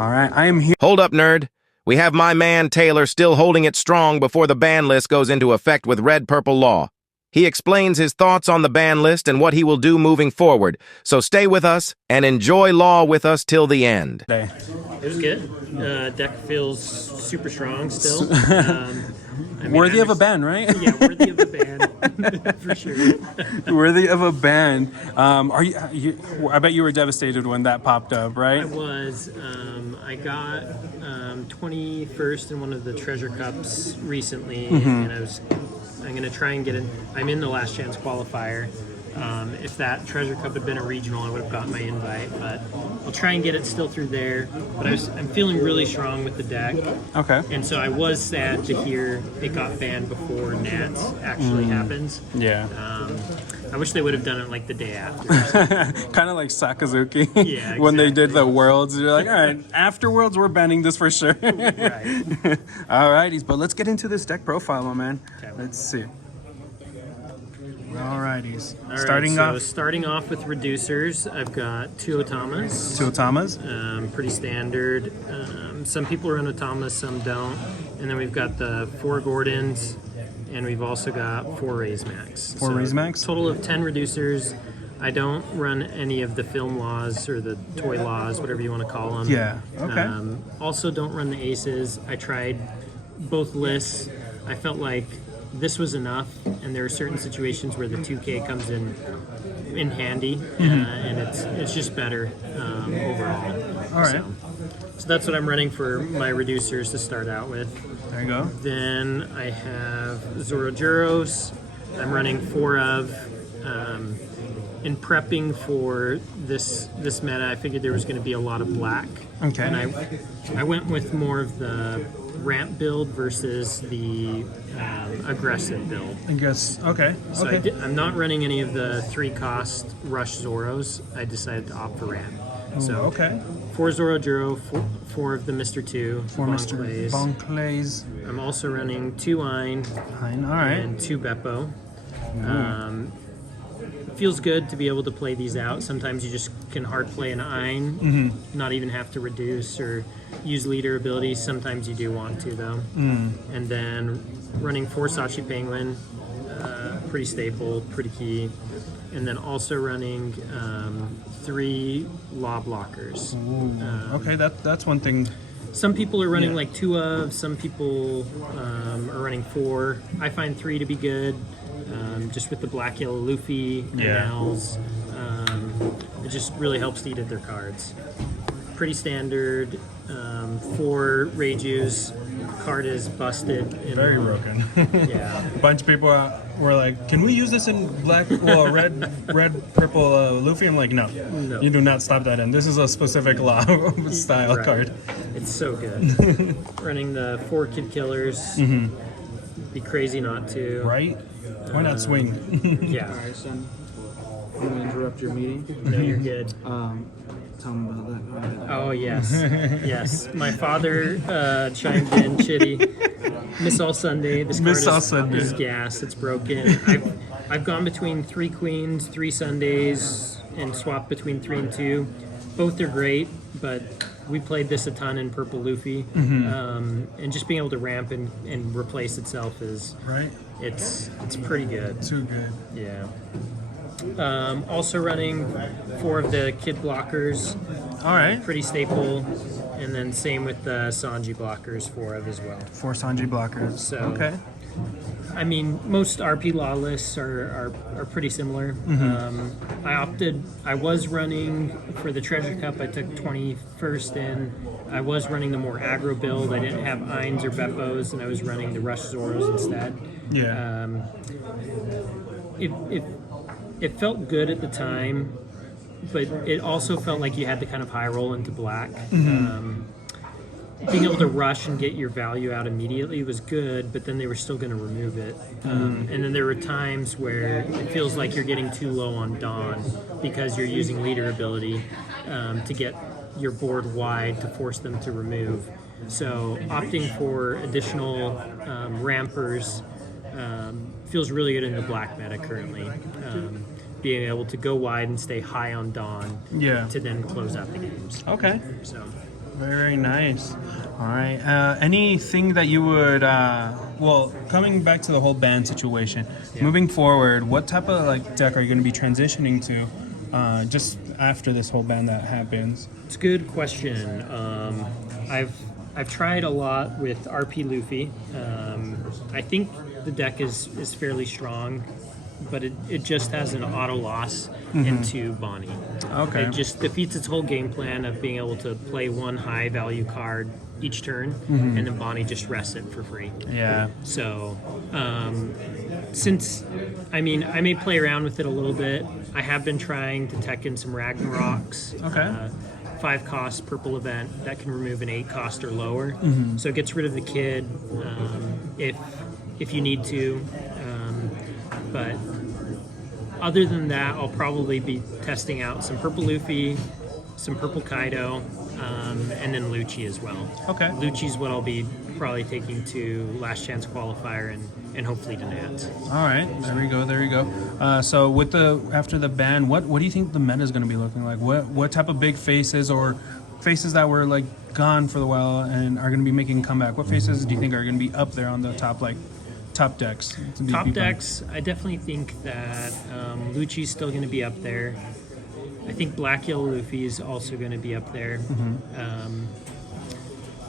All right, I am here. Hold up, nerd. We have my man Taylor still holding it strong before the ban list goes into effect with red-purple law. He explains his thoughts on the ban list and what he will do moving forward. So stay with us and enjoy law with us till the end. It was good. Deck feels super strong still. Worthy of a ban, right? Yeah, worthy of a ban for sure. Worthy of a ban. Are you? I bet you were devastated when that popped up, right? I was. I got 21st in one of the Treasure Cups recently, and I'm gonna try and get in. I'm in the last chance qualifier. If that Treasure Cup had been a regional, I would have gotten my invite, but I'll try and get it still through there. But I'm feeling really strong with the deck. Okay. And so I was sad to hear it got banned before Nats actually happens. Yeah. I wish they would have done it like the day after. Kind of like Sakazuki. Yeah, When they did exactly. the Worlds, you're like, all right, after Worlds, we're banning this for sure. Right. All righties, but let's get into this deck profile, my man. Okay. Let's see. All righties. All right, starting off with reducers, I've got two Otamas. Two Otamas. Pretty standard. Some people run Otamas, some don't. And then we've got the 4 Gordons, and we've also got 4 Raise Max. Four Raise Max? Total of 10 reducers. I don't run any of the film laws or the toy laws, whatever you want to call them. Yeah, okay. Also don't run the aces. I tried both lists. I felt like this was enough, and there are certain situations where the 2K comes in handy, and it's just better overall. All right. So that's what I'm running for my reducers to start out with. There you go. Then I have Zorojuros. I'm running 4 of. In prepping for this meta, I figured there was going to be a lot of black. Okay. And I went with more of the ramp build versus the aggressive build. I guess, okay. So Okay. I'm not running any of the 3-cost rush Zoros. I decided to opt for ramp. So okay. 4 Zorojuro, 4 of the Mr. 2, For Mr. Bonclays. Bonclays. I'm also running 2 Ein Fine, all right. and 2 Beppo. Feels good to be able to play these out. Sometimes you just can hard play an Ein, not even have to reduce or use leader abilities. Sometimes you do want to, though. And then running 4 Sachi Penguin, pretty staple, pretty key. And then also running 3 Law Blockers. Okay, that's one thing. Some people are running like 2 of, some people are running 4. I find 3 to be good, just with the black yellow Luffy and Owls. It just really helps to eat at their cards. Pretty standard. 4 Reijus. Card is busted. Very broken. Yeah. A bunch of people were like, can we use this in red, purple Luffy? I'm like, no. You do not stop that in. This is a specific law style Right. card. It's so good. Running the 4 Kid Killers. Be crazy not to. Right? Why not swing? Yeah. Alright, son. I'm gonna interrupt your meeting. No, you're good. Tell me about that. Oh, yes. Yes. My father chimed in, Chitty. Miss All Sunday. This Miss card All Sunday. is gas. It's broken. I've gone between 3 Queens, 3 Sundays, and swapped between 3 and 2. Both are great, but we played this a ton in Purple Luffy. And just being able to ramp and replace itself is... Right? It's pretty good. Too good. Yeah. Also running 4 of the Kid Blockers. All right. Pretty staple, and then same with the Sanji blockers, 4 of as well. 4 Sanji blockers. So- Okay. I mean, most RP law lists are pretty similar. I was running for the Treasure Cup, I took 21st in. I was running the more aggro build. I didn't have Eins or Beppos, and I was running the Rush Zoros instead. Yeah. It felt good at the time, but it also felt like you had to kind of high roll into black. Being able to rush and get your value out immediately was good, but then they were still going to remove it. And then there were times where it feels like you're getting too low on Dawn because you're using leader ability to get your board wide to force them to remove. So opting for additional rampers feels really good in the black meta currently. Being able to go wide and stay high on Dawn Yeah. to then close out the games. Okay. So Very nice. All right. Anything that you would, well, coming back to the whole ban situation, moving forward, what type of like deck are you going to be transitioning to just after this whole ban that happens? It's a good question. I've tried a lot with RP Luffy. I think the deck is fairly strong, but it just has an auto loss into Bonnie. Okay. It just defeats its whole game plan of being able to play one high value card each turn, and then Bonnie just rests it for free. Yeah. So, since, I mean, I may play around with it a little bit. I have been trying to tech in some Ragnaroks. Okay. 5 cost purple event that can remove an 8 cost or lower. So it gets rid of the kid if you need to. But other than that, I'll probably be testing out some purple Luffy, some purple Kaido, and then Lucci as well. Okay. Lucci's what I'll be probably taking to Last Chance Qualifier and hopefully to Nats. All right. There we go. There we go. So with after the ban, what do you think the meta is going to be looking like? What type of big faces or faces that were like gone for a while and are going to be making a comeback? What faces do you think are going to be up there on the top decks? Top decks, I definitely think that Lucci's still going to be up there. I think Black Yellow Luffy is also going to be up there.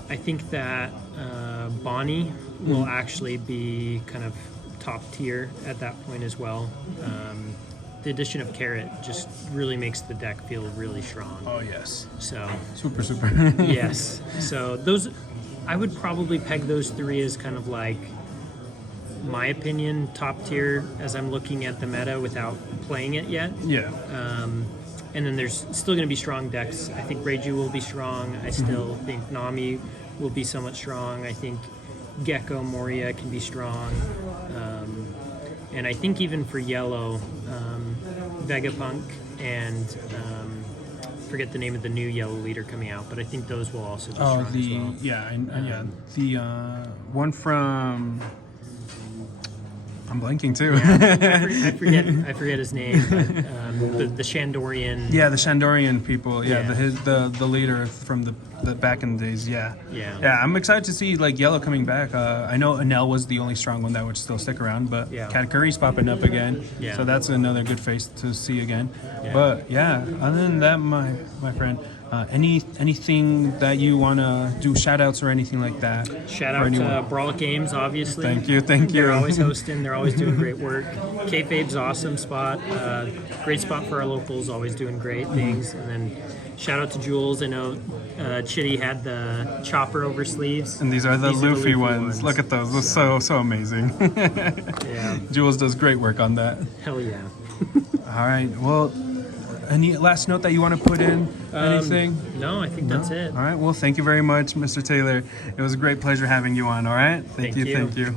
I think that Bonnie will actually be kind of top tier at that point as well. The addition of Carrot just really makes the deck feel really strong. Oh yes. So Super. yes. So those, I would probably peg those 3 as kind of like, my opinion, top tier as I'm looking at the meta without playing it yet. Yeah. And then there's still going to be strong decks. I think Reiju will be strong. I still think Nami will be somewhat strong. I think Gecko Moria can be strong. And I think even for yellow, Vegapunk and forget the name of the new yellow leader coming out, but I think those will also be strong as well. The one from. I'm blanking too. I forget his name, but the Shandorian. Yeah, the Shandorian people. Yeah, Yeah. the leader from the back in the days. Yeah. Yeah. I'm excited to see like Yellow coming back. I know Enel was the only strong one that would still stick around, but Katakuri's popping up again. Yeah. So that's another good face to see again. Yeah. But yeah, other than that, my friend, anything that you want to do, shout outs or anything like that? Shout for out anyone? to Brawl Games, obviously. Thank you. They're always hosting. They're always doing great work. Kayfabe's awesome spot. Great spot for our locals, always doing great things. And then shout out to Jules. I know Chitty had the chopper over sleeves. And these are the Luffy ones. Look at those. Those so amazing. Yeah. Jules does great work on that. Hell yeah. All right. Well, any last note that you want to put in? Anything? No, I think that's it. All right. Well, thank you very much, Mr. Taylor. It was a great pleasure having you on. All right. Thank Thank you. Thank you.